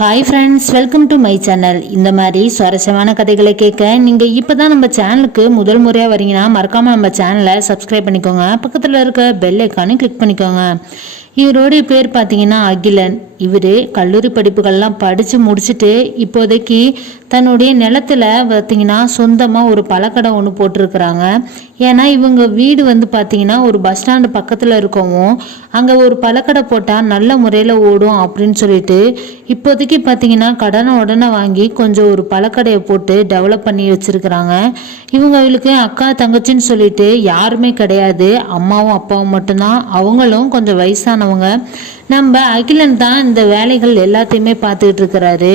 Hi friends welcome to my channel இந்த மாதிரி சுவாரஸ்யமான கதைகளை கேட்க நீங்கள் இப்போ தான் நம்ம சேனலுக்கு முதல் முறையாக வரீங்கன்னா மறக்காமல் நம்ம சேனலை சப்ஸ்கிரைப் பண்ணிக்கோங்க. பக்கத்தில் இருக்க பெல் ஐக்கானை கிளிக் பண்ணிக்கோங்க. இவருடைய பேர் பார்த்தீங்கன்னா அகிலன். இவர் கல்லூரி படிப்புகள்லாம் படித்து முடிச்சுட்டு இப்போதைக்கு தன்னுடைய நிலத்துல பார்த்தீங்கன்னா சொந்தமாக ஒரு பழக்கடை ஒன்று போட்டிருக்கிறாங்க. ஏன்னா இவங்க வீடு வந்து பார்த்தீங்கன்னா ஒரு பஸ் ஸ்டாண்டு பக்கத்தில் இருக்கவும் அங்கே ஒரு பழக்கடை போட்டால் நல்ல முறையில் ஓடும் அப்படின்னு சொல்லிட்டு இப்போதைக்கு பார்த்தீங்கன்னா கடனை உடனே வாங்கி கொஞ்சம் ஒரு பழக்கடையை போட்டு டெவலப் பண்ணி வச்சிருக்கிறாங்க. இவங்களுக்கு அக்கா தங்கச்சின்னு சொல்லிட்டு யாருமே கிடையாது. அம்மாவும் அப்பாவும் மட்டும்தான். அவங்களும் கொஞ்சம் வயசானவங்க. நம்ம அகிலன் தான் இந்த வேலைகள் எல்லாத்தையுமே பார்த்துக்கிட்டு இருக்கிறாரு.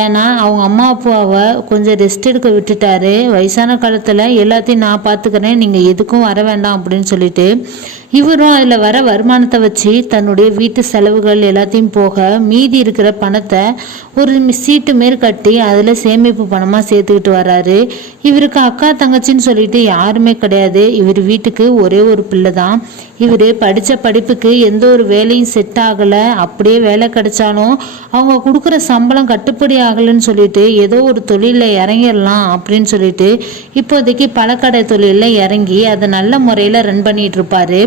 ஏன்னா அவங்க அம்மா அப்பாவை கொஞ்சம் ரெஸ்ட் எடுக்க விட்டுட்டாரு. வயசான காலத்தில் எல்லாத்தையும் நான் பார்த்துக்கிறேன். நீங்கள் எதுக்கும் வர வேண்டாம் அப்படின்னு சொல்லிட்டு இவரும் அதில் வர வருமானத்தை வச்சு தன்னுடைய வீட்டு செலவுகள் எல்லாத்தையும் போக மீதி இருக்கிற பணத்தை ஒரு சீட்டு மாரி கட்டி அதில் சேமிப்பு பணமாக சேர்த்துக்கிட்டு வராரு. இவருக்கு அக்கா தங்கச்சின்னு சொல்லிட்டு யாருமே கிடையாது. இவர் வீட்டுக்கு ஒரே ஒரு பிள்ளை தான். இவர் படித்த படிப்புக்கு எந்த ஒரு வேலையும் செட் ஆகலை. அப்படியே வேலை கிடைச்சாலும் அவங்க கொடுக்குற சம்பளம் கட்டுப்படி ஆகலைன்னு சொல்லிட்டு ஏதோ ஒரு தொழிலில் இறங்கிடலாம் அப்படின்னு சொல்லிட்டு இப்போதைக்கு பழக்கடை தொழிலில் இறங்கி அதை நல்ல முறையில் ரன் பண்ணிகிட்டு இருப்பாரு.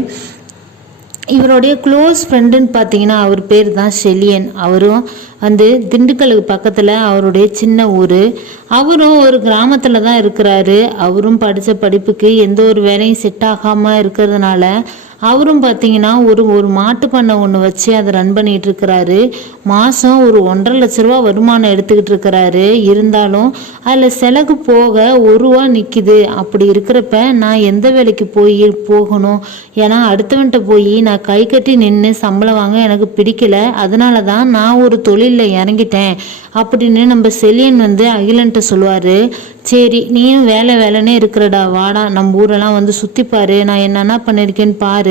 இவருடைய க்ளோஸ் ஃப்ரெண்டுன்னு பார்த்தீங்கன்னா அவர் பேர் தான் செலியன் அவரும் வந்து திண்டுக்கலுக்கு பக்கத்தில் அவருடைய சின்ன ஊர். அவரும் ஒரு கிராமத்தில் தான் இருக்கிறாரு. அவரும் படித்த படிப்புக்கு எந்த ஒரு வேலையும் செட் ஆகாமல் இருக்கிறதுனால அவரும் பார்த்தீங்கன்னா ஒரு ஒரு மாட்டு பண்ணை ஒன்று வச்சு அதை ரன் பண்ணிகிட்டு இருக்கிறாரு. மாதம் ஒரு ஒன்றரை லட்ச ரூபா வருமானம் எடுத்துக்கிட்டு இருக்கிறாரு. இருந்தாலும் அதில் செலவு போக ஒரு ரூபா நிற்கிது அப்படி இருக்கிறப்ப நான் எந்த வேலைக்கு போய் போகணும்? ஏன்னா அடுத்தவன்கிட்ட போய் நான் கை கட்டி நின்று சம்பளம் வாங்க எனக்கு பிடிக்கல. அதனால தான் நான் ஒரு தொழிலில் இறங்கிட்டேன். அப்படின்னு நம்ம செலியன் வந்து அகிலன்ட்ட சொல்லுவார். சரி நீயும் வேலை வேலைன்னே இருக்கிறடா வாடா நம்ம ஊரெல்லாம் வந்து சுற்றிப்பார் நான் என்னென்ன பண்ணியிருக்கேன்னு பாரு.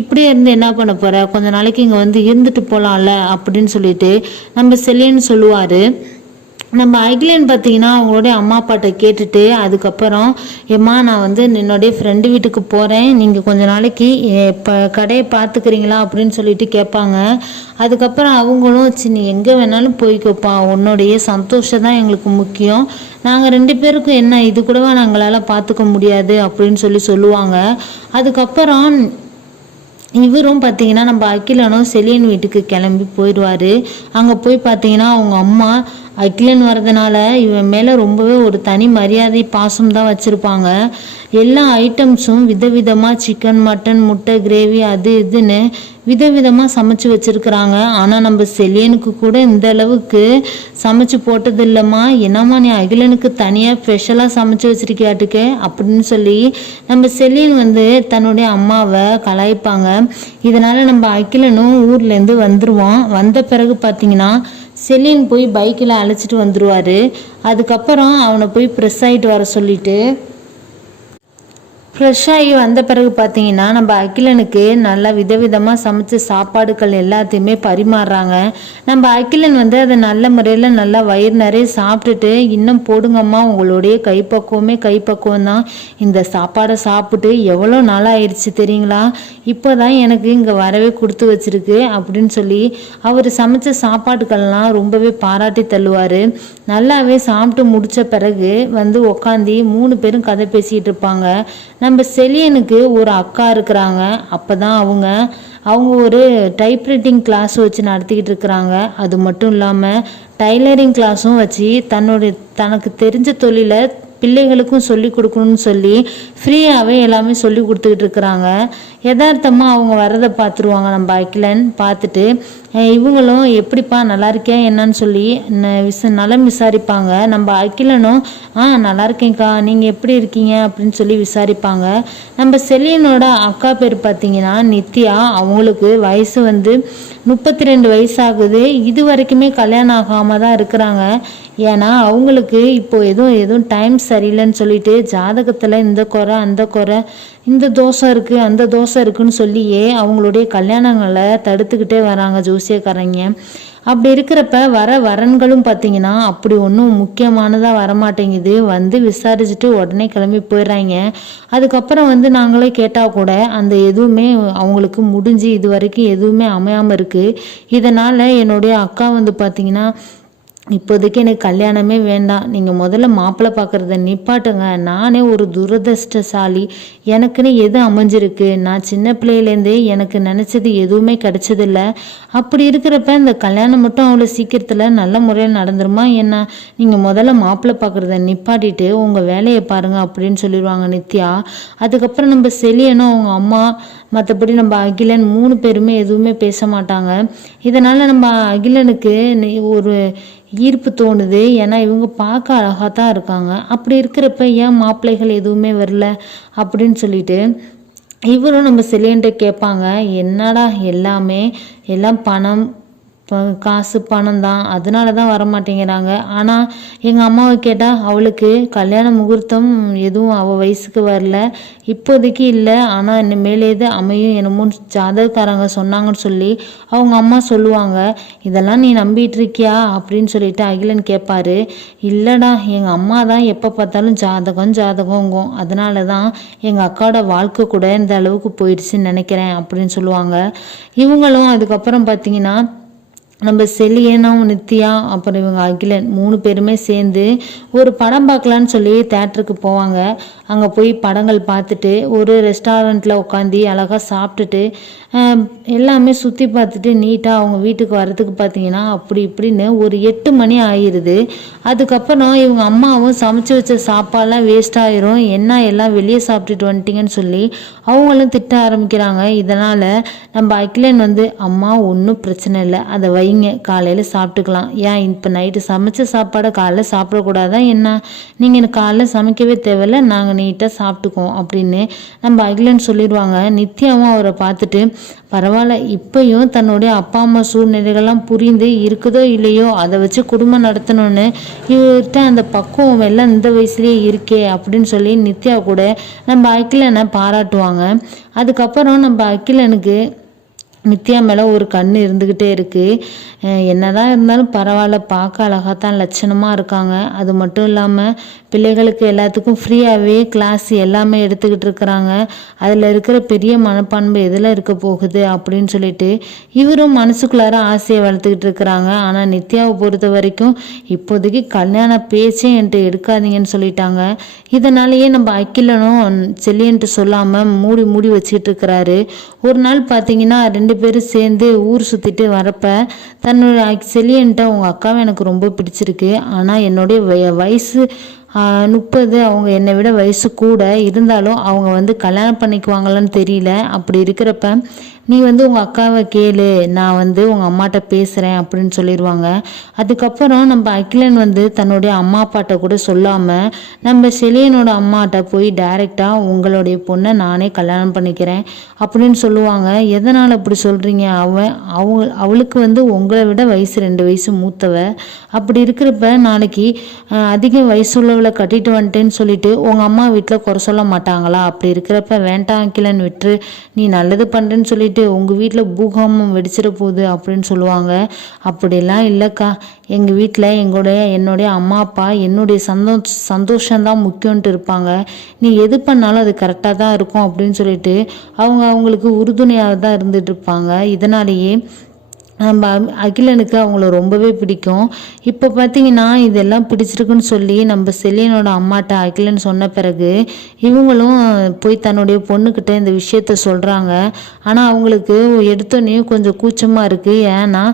இப்படியே இருந்து என்ன பண்ண போற? கொஞ்ச நாளைக்கு இங்கே வந்து இருந்துட்டு போகலாம்ல அப்படின்னு சொல்லிட்டு நம்ம செல்லின்னு சொல்லுவார். நம்ம அகிலன் பார்த்தீங்கன்னா அவங்களுடைய அம்மா அப்பாட்ட கேட்டுட்டு அதுக்கப்புறம் ஏம்மா நான் வந்து என்னுடைய ஃப்ரெண்டு வீட்டுக்கு போகிறேன் நீங்கள் கொஞ்ச நாளைக்கு இப்போ கடையை பார்த்துக்கிறீங்களா? அப்படின்னு சொல்லிட்டு கேட்பாங்க. அதுக்கப்புறம் அவங்களும் சி நீ எங்கே வேணாலும் போய்க்கோப்பா. உன்னுடைய சந்தோஷம் தான் எங்களுக்கு முக்கியம். நாங்கள் ரெண்டு பேருக்கும் என்ன? இது கூடவா? நாங்களால் பார்த்துக்க முடியாது. அப்படின்னு சொல்லி சொல்லுவாங்க. அதுக்கப்புறம் இவரும் பார்த்தீங்கன்னா நம்ம அகிலனும் செலியன் வீட்டுக்கு கிளம்பி போயிடுவார். அங்கே போய் பார்த்தீங்கன்னா அவங்க அம்மா அகிலன் வரதுனால இவன் மேலே ரொம்பவே ஒரு தனி மரியாதை பாசம் தான் வச்சுருப்பாங்க. எல்லா ஐட்டம்ஸும் விதவிதமாக சிக்கன் மட்டன் முட்டை கிரேவி அது இதுன்னு விதவிதமாக சமைச்சு வச்சுருக்குறாங்க. ஆனால் நம்ம செலியனுக்கு கூட இந்த அளவுக்கு சமைச்சு போட்டது இல்லைம்மா என்னம்மா நீ அகிலனுக்கு தனியாக ஸ்பெஷலாக சமைச்சு வச்சுருக்கியாட்டுக்கு? அப்படின்னு சொல்லி நம்ம செலியன் வந்து தன்னுடைய அம்மாவை கலாய்ப்பாங்க. இதனால் நம்ம அகிலனும் ஊர்லேருந்து வந்துடுவோம் வந்த பிறகு பார்த்தீங்கன்னா செலின் போய் பைக்கில் அழைச்சிட்டு வந்துடுவார் அதுக்கப்புறம் அவனை போய் ப்ரெஸ் ஆகிட்டு வர சொல்லிவிட்டு ஃப்ரெஷ் ஆகி வந்த பிறகு பார்த்தீங்கன்னா நம்ம அகிலனுக்கு நல்லா விதவிதமாக சமைச்ச சாப்பாடுகள் எல்லாத்தையுமே பரிமாறுறாங்க. நம்ம அகிலன் வந்து அதை நல்ல முறையில் நல்லா வயிறு நிறைய சாப்பிட்டுட்டு இன்னும் போடுங்கம்மா உங்களுடைய கைப்பக்குவமே கைப்பக்குவம் தான் இந்த சாப்பாடை சாப்பிட்டு எவ்வளோ நாளாகிடுச்சு தெரியுங்களா? இப்போ தான் எனக்கு இங்கே வரவே கொடுத்து வச்சிருக்கு அப்படின்னு சொல்லி அவர் சமைச்ச சாப்பாடுகள்லாம் ரொம்பவே பாராட்டி தள்ளுவார். நல்லாவே சாப்பிட்டு முடித்த பிறகு வந்து உக்காந்தி மூணு பேரும் கதை பேசிகிட்டு இருப்பாங்க. நம்ம செலியனுக்கு ஒரு அக்கா இருக்கிறாங்க. அப்போ தான் அவங்க அவங்க ஒரு டைப்ரைட்டிங் கிளாஸ் வச்சு நடத்திக்கிட்டு இருக்கிறாங்க. அது மட்டும் இல்லாமல் டைலரிங் கிளாஸும் வச்சு தன்னுடைய தனக்கு தெரிஞ்ச தொழிலை பிள்ளைகளுக்கும் சொல்லி கொடுக்கணும்னு சொல்லி ஃப்ரீயாகவே எல்லாமே சொல்லி கொடுத்துக்கிட்டு இருக்கிறாங்க. யதார்த்தமாக அவங்க வர்றதை பார்த்துருவாங்க நம்ம அகிலன். பார்த்துட்டு இவங்களும் எப்படிப்பா நல்லா இருக்கேன் என்னன்னு சொல்லி விச நலம் விசாரிப்பாங்க. நம்ம அகிலனும் ஆ நல்லா இருக்கேன்க்கா நீங்கள் எப்படி இருக்கீங்க? அப்படின்னு சொல்லி விசாரிப்பாங்க. நம்ம செலியனோட அக்கா பேர் பார்த்தீங்கன்னா நித்யா. அவங்களுக்கு வயசு வந்து முப்பத்தி ரெண்டு வயசாகுது. இது வரைக்குமே கல்யாணம் ஆகாமல் தான் இருக்கிறாங்க. ஏன்னா அவங்களுக்கு இப்போ எதுவும் எதுவும் டைம் சரியில்லைன்னு சொல்லிட்டு ஜாதகத்தில் இந்த குறை அந்த குறை இந்த தோசை இருக்குது அந்த தோசை இருக்குன்னு சொல்லியே அவங்களுடைய கல்யாணங்களை தடுத்துக்கிட்டே வராங்க ஜோசியக்காரங்க. அப்படி இருக்கிறப்ப வர வரன்களும் பார்த்தீங்கன்னா அப்படி ஒன்றும் முக்கியமானதாக வரமாட்டேங்குது. வந்து விசாரிச்சுட்டு உடனே கிளம்பி போயிடுறாங்க. அதுக்கப்புறம் வந்து நாங்களே கேட்டால் கூட அந்த எதுவுமே அவங்களுக்கு முடிஞ்சு இது வரைக்கும் எதுவுமே அமையாமல் இருக்குது இதனால் என்னுடைய அக்கா வந்து பார்த்திங்கன்னா இப்போதைக்கு எனக்கு கல்யாணமே வேண்டாம். நீங்கள் முதல்ல மாப்பிள்ளை பார்க்குறத நிப்பாட்டுங்க. நானே ஒரு துரதிர்ஷ்டசாலி. எனக்குன்னு எது அமைஞ்சிருக்கு? நான் சின்ன பிள்ளையிலேருந்தே எனக்கு நினச்சது எதுவுமே கிடைச்சதில்ல. அப்படி இருக்கிறப்ப இந்த கல்யாணம் மட்டும் அவ்வளோ சீக்கிரத்தில் நல்ல முறையில் நடந்துருமா என்ன? நீங்கள் முதல்ல மாப்பிள்ளை பார்க்குறத நிப்பாட்டிட்டு உங்கள் வேலையை பாருங்கள் அப்படின்னு சொல்லிடுவாங்க நித்யா. அதுக்கப்புறம் நம்ம செலியனும் அவங்க அம்மா மற்றபடி நம்ம அகிலன் மூணு பேருமே எதுவுமே பேச மாட்டாங்க. இதனால் நம்ம அகிலனுக்கு ஒரு ஈர்ப்பு தோணுது. ஏன்னா இவங்க பார்க்க அழகாக தான் இருக்காங்க. அப்படி இருக்கிறப்ப ஏன் மாப்பிள்ளைகள் எதுவுமே வரல அப்படின்னு சொல்லிட்டு இவரும் நம்ம செலியன்ட்ட கேட்பாங்க என்னடா எல்லாமே? எல்லாம் பணம் காசு பணம் தான். அதனால தான் வர மாட்டேங்கிறாங்க ஆனால் எங்கள் அம்மாவை கேட்டால் அவளுக்கு கல்யாண முகூர்த்தம் எதுவும் அவள் வயசுக்கு வரல. இப்போதைக்கு இல்லை. ஆனால் இனிமேலேது அமையும் என்னமோ ஜாதகக்காரங்க சொன்னாங்கன்னு சொல்லி அவங்க அம்மா சொல்லுவாங்க. இதெல்லாம் நீ நம்பிட்டு இருக்கியா அப்படின்னு சொல்லிட்டு அகிலன் கேட்பாரு இல்லைடா எங்கள் அம்மா தான் எப்போ பார்த்தாலும் ஜாதகம் ஜாதகங்கும். அதனால தான் எங்கள் அக்காவோட வாழ்க்கை கூட இந்த அளவுக்கு போயிடுச்சுன்னு நினைக்கிறேன் அப்படின்னு சொல்லுவாங்க. இவங்களும் அதுக்கப்புறம் பார்த்தீங்கன்னா நம்ம செலியனும் நித்யா அப்புறம் இவங்க அகிலன் மூணு பேருமே சேர்ந்து ஒரு படம் பார்க்கலான்னு சொல்லி தேட்டருக்கு போவாங்க. அங்கே போய் படங்கள் பார்த்துட்டு ஒரு ரெஸ்டாரண்ட்டில் உட்காந்து அழகாக சாப்பிட்டுட்டு எல்லாமே சுற்றி பார்த்துட்டு நீட்டாக அவங்க வீட்டுக்கு வரதுக்கு பார்த்தீங்கன்னா அப்படி இப்படின்னு ஒரு எட்டு மணி ஆயிடுது அதுக்கப்புறம் இவங்க அம்மாவும் சமைச்சு வச்ச சாப்பாடெல்லாம் வேஸ்ட் ஆயிரும். என்ன எல்லாம் வெளியே சாப்பிட்டுட்டு வந்துட்டீங்கன்னு சொல்லி அவங்களும் திட்ட ஆரம்பிக்கிறாங்க. இதனால் நம்ம அகிலன் வந்து அம்மா ஒன்றும் பிரச்சனை இல்லை. அதை வைங்க. காலையில் சாப்பிட்டுக்கலாம். ஏன் இப்போ நைட்டு சமைச்ச சாப்பாடை காலைல சாப்பிடக்கூடாதான் என்ன? நீங்கள் எனக்கு காலைல சமைக்கவே தேவையில்ல. நாங்கள் நீட்டாக சாப்பிட்டுக்குவோம் அப்படின்னு நம்ம அகிலன் சொல்லிடுவாங்க. நித்யாவும் அவரை பார்த்துட்டு பரவாயில்ல இப்பயும் தன்னுடைய அப்பா அம்மா சூழ்நிலைகள்லாம் புரிந்து இருக்குதோ இல்லையோ அதை வச்சு குடும்பம் நடத்தணும்னு இவர்கிட்ட அந்த பக்குவம் எல்லாம் இந்த வயசுலேயே இருக்கே அப்படின்னு சொல்லி நித்யா கூட நம்ம அகிலனை பாராட்டுவாங்க. அதுக்கப்புறம் நம்ம அகிலனுக்கு நித்யா மேலே ஒரு கண் இருந்துக்கிட்டே இருக்குது என்னதான் இருந்தாலும் பரவாயில்ல பார்க்க அழகாத்தான் லட்சணமாக இருக்காங்க. அது மட்டும் இல்லாமல் பிள்ளைகளுக்கு எல்லாத்துக்கும் ஃப்ரீயாகவே கிளாஸ் எல்லாமே எடுத்துக்கிட்டு இருக்கிறாங்க. அதில் இருக்கிற பெரிய மனப்பான்மை எதில் இருக்க போகுது அப்படின்னு சொல்லிட்டு இவரும் மனசுக்குள்ளார ஆசையை வளர்த்துக்கிட்டு இருக்கிறாங்க. ஆனால் நித்யாவை பொறுத்த வரைக்கும் இப்போதைக்கு கல்யாண பேச்சே என்கிட்ட எடுக்காதீங்கன்னு சொல்லிட்டாங்க. இதனாலேயே நம்ம அக்கிலனும் செல்லியன்ட்டு சொல்லாமல் மூடி மூடி வச்சுக்கிட்டு இருக்கிறாரு. ஒரு நாள் பார்த்தீங்கன்னா ரெண்டு ரெண்டு பேரும் சேர்ந்து ஊர் சுற்றிட்டு வரப்ப தன்னோட செல்லியன்ட்ட உங்கள் அக்காவை எனக்கு ரொம்ப பிடிச்சிருக்கு. ஆனால் என்னுடைய வய வயசு முப்பது அவங்க என்னை விட வயசு கூட. இருந்தாலும் அவங்க வந்து கல்யாணம் பண்ணிக்குவாங்களான்னு தெரியல. அப்படி இருக்கிறப்ப நீ வந்து உங்கள் அக்காவை கேளு. நான் வந்து உங்கள் அம்மாட்ட பேசுகிறேன் அப்படின்னு சொல்லிடுவாங்க அதுக்கப்புறம் நம்ம அகிலன் வந்து தன்னுடைய அம்மா அப்பாட்ட கூட சொல்லாமல் நம்ம செலியனோட அம்மாட்ட போய் டைரெக்டாக உங்களுடைய பொண்ணை நானே கல்யாணம் பண்ணிக்கிறேன் அப்படின்னு சொல்லுவாங்க. எதனால் அப்படி சொல்கிறீங்க அவன் அவங்க அவளுக்கு வந்து உங்களை விட வயசு ரெண்டு வயசு மூத்தவ. அப்படி இருக்கிறப்ப நாளைக்கு அதிகம் அதிக வயசுள்ளவளை கட்டிட்டு வந்துட்டேன்னு சொல்லிட்டு உங்கள் அம்மா வீட்டில் குறை சொல்ல மாட்டாங்களா? அப்படி இருக்கிறப்ப வேண்டாம் கிளன் விட்டுரு. நீ நல்லது பண்ணுறேன்னு சொல்லிட்டு உங்கள் வீட்டில் பூகம்பம் வெடிச்சிட போகுது அப்படின்னு சொல்லுவாங்க. அப்படிலாம் இல்லைக்கா. எங்கள் வீட்டில் எங்களுடைய என்னுடைய அம்மா அப்பா என்னுடைய சந்தோ சந்தோஷம்தான் முக்கியன்ட்டு இருப்பாங்க. நீ எது பண்ணாலும் அது கரெக்டாக தான் இருக்கும் அப்படின்னு சொல்லிட்டு அவங்க அவங்களுக்கு உறுதுணையாக தான் இருந்துட்டு இருப்பாங்க. இதனாலேயே அகிலனுக்கு அவங்கள ரொம்பவே பிடிக்கும். இப்போ பார்த்தீங்கன்னா இதெல்லாம் பிடிச்சிருக்குன்னு சொல்லி நம்ம செல்லியனோட அம்மாட்ட அகிலன் சொன்ன பிறகு இவங்களும் போய் தன்னுடைய பொண்ணுக்கிட்ட இந்த விஷயத்த சொல்கிறாங்க ஆனால் அவங்களுக்கு எடுத்தோடனே கொஞ்சம் கூச்சமாக இருக்குது ஏன்னா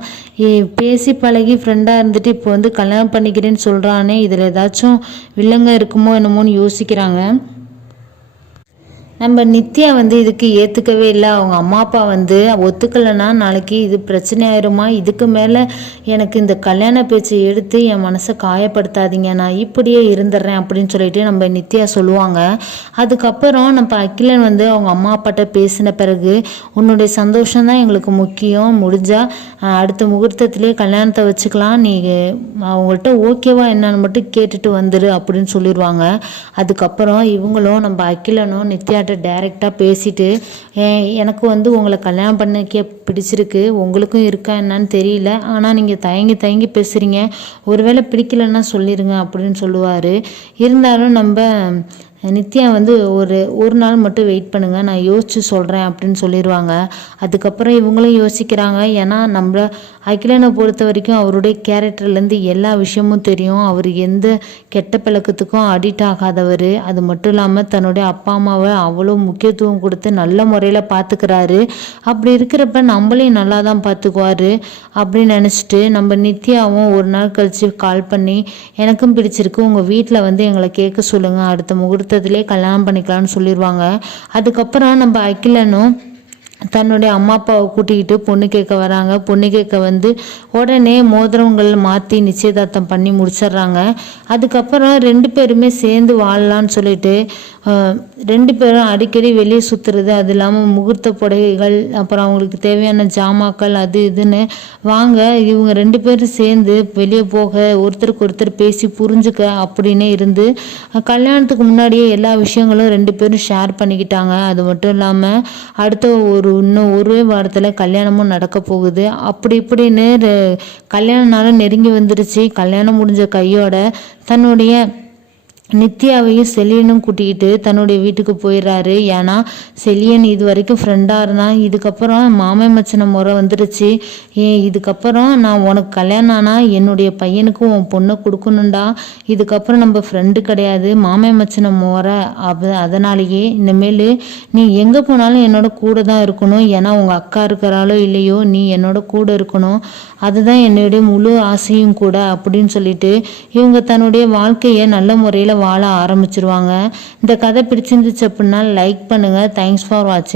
பேசி பழகி ஃப்ரெண்டாக இருந்துட்டு இப்போ வந்து கல்யாணம் பண்ணிக்கிறேன்னு சொல்கிறானே இதில் ஏதாச்சும் வில்லங்க இருக்குமோ என்னமோன்னு யோசிக்கிறாங்க. நம்ம நித்யா வந்து இதுக்கு ஏற்றுக்கவே இல்லை. அவங்க அம்மா அப்பா வந்து ஒத்துக்கலைன்னா நாளைக்கு இது பிரச்சனை ஆயிருமா இதுக்கு மேலே எனக்கு இந்த கல்யாண பேச்சை எடுத்து என் மனசை காயப்படுத்தாதீங்க. நான் இப்படியே இருந்துடுறேன் அப்படின்னு சொல்லிட்டு நம்ம நித்யா சொல்லுவாங்க. அதுக்கப்புறம் நம்ம அகிலன் வந்து அவங்க அம்மா அப்பாட்ட பேசின பிறகு உன்னுடைய சந்தோஷம் தான் எங்களுக்கு முக்கியம். முடிஞ்சால் அடுத்த முகூர்த்தத்திலே கல்யாணத்தை வச்சுக்கலாம். நீ அவங்கள்ட்ட ஓகேவா என்னன்னு மட்டும் கேட்டுட்டு வந்துடு அப்படின்னு சொல்லிடுவாங்க அதுக்கப்புறம் இவங்களும் நம்ம அகிலனும் நித்யா நித்யாட்ட டைரெக்டாக பேசிட்டு எனக்கு வந்து உங்களை கல்யாணம் பண்ணிக்க பிடிச்சிருக்கு. உங்களுக்கும் இருக்கா என்னன்னு தெரியல. ஆனால் நீங்கள் தயங்கி தயங்கி பேசுகிறீங்க ஒருவேளை பிடிக்கலன்னா சொல்லிடுங்க அப்படின்னு சொல்லுவார். இருந்தாலும் நம்ம நித்யா வந்து ஒரு ஒரு நாள் மட்டும் வெயிட் பண்ணுங்க நான் யோசிச்சு சொல்கிறேன் அப்படின்னு சொல்லிடுவாங்க அதுக்கப்புறம் இவங்களும் யோசிக்கிறாங்க. ஏன்னா நம்மளை அகிலனை பொறுத்த வரைக்கும் அவருடைய கேரக்டர்லேருந்து எல்லா விஷயமும் தெரியும். அவர் எந்த கெட்ட பழக்கத்துக்கும் அடிக்ட் ஆகாதவர். அது மட்டும் இல்லாமல் தன்னுடைய அப்பா அம்மாவை அவ்வளோ முக்கியத்துவம் கொடுத்து நல்ல முறையில் பார்த்துக்கிறாரு அப்படி இருக்கிறப்ப நம்மளையும் நல்லா தான் பார்த்துக்குவார் அப்படின்னு நினச்சிட்டு நம்ம நித்யாவும் ஒரு நாள் கழித்து கால் பண்ணி எனக்கும் பிடிச்சிருக்கு. உங்கள் வீட்டில் வந்து எங்களை கேட்க சொல்லுங்கள் அடுத்த முகூர்த்த முகூர்த்தத்திலே கல்யாணம் பண்ணிக்கலாம்னு சொல்லிடுவாங்க அதுக்கப்புறம் நம்ம அகிலனும் தன்னுடைய அம்மா அப்பாவை கூட்டிக்கிட்டு பொண்ணு கேட்க வராங்க. பொண்ணு கேட்க வந்து உடனே மோதிரங்கள் மாற்றி நிச்சயதார்த்தம் பண்ணி முடிச்சிடுறாங்க. அதுக்கப்புறம் ரெண்டு பேருமே சேர்ந்து வாழலான்னு சொல்லிட்டு ரெண்டு பேரும் அடிக்கடி வெளியே சுற்றுறது அது இல்லாமல் முகூர்த்த புடவைகள் அப்புறம் அவங்களுக்கு தேவையான ஜாமாக்கள் அது இதுன்னு வாங்க இவங்க ரெண்டு பேரும் சேர்ந்து வெளியே போக ஒருத்தருக்கு ஒருத்தர் பேசி புரிஞ்சுக்க அப்படின்னு இருந்து கல்யாணத்துக்கு முன்னாடியே எல்லா விஷயங்களும் ரெண்டு பேரும் ஷேர் பண்ணிக்கிட்டாங்க. அது மட்டும் இல்லாமல் அடுத்த ஒரு இன்னும் ஒரே வாரத்தில் கல்யாணமும் நடக்க போகுது. அப்படி இப்படின்னு ரெ- கல்யாண நாளும் நெருங்கி வந்துருச்சு. கல்யாணம் முடிஞ்ச கையோட தன்னுடைய நித்யாவையும் செலியனும் கூட்டிக்கிட்டு தன்னுடைய வீட்டுக்கு போயிடுறாரு ஏன்னா செலியன் இது வரைக்கும் ஃப்ரெண்டாக இருந்தான் இதுக்கப்புறம் மாமே மச்சன முறை வந்துடுச்சு ஏன் இதுக்கப்புறம் நான் உனக்கு கல்யாணம் ஆனால் என்னுடைய பையனுக்கும் உன் பொண்ணை கொடுக்கணுண்டா இதுக்கப்புறம் நம்ம ஃப்ரெண்டு கிடையாது மாமே மச்சன முறை. அது அதனாலேயே இனிமேல் நீ எங்கே போனாலும் என்னோட கூட தான் இருக்கணும். ஏன்னா உங்கள் அக்கா இருக்கிறாளோ இல்லையோ நீ என்னோட கூட இருக்கணும். அதுதான் என்னுடைய முழு ஆசையும் கூட அப்படின்னு சொல்லிட்டு இவங்க தன்னுடைய வாழ்க்கையை நல்ல முறையில் வாழ ஆரம்பிச்சிருவாங்க. இந்த கதை பிடிச்சிருந்துச்சு அப்படின்னா லைக் பண்ணுங்கள் தேங்க்ஸ் ஃபார் வாட்சிங்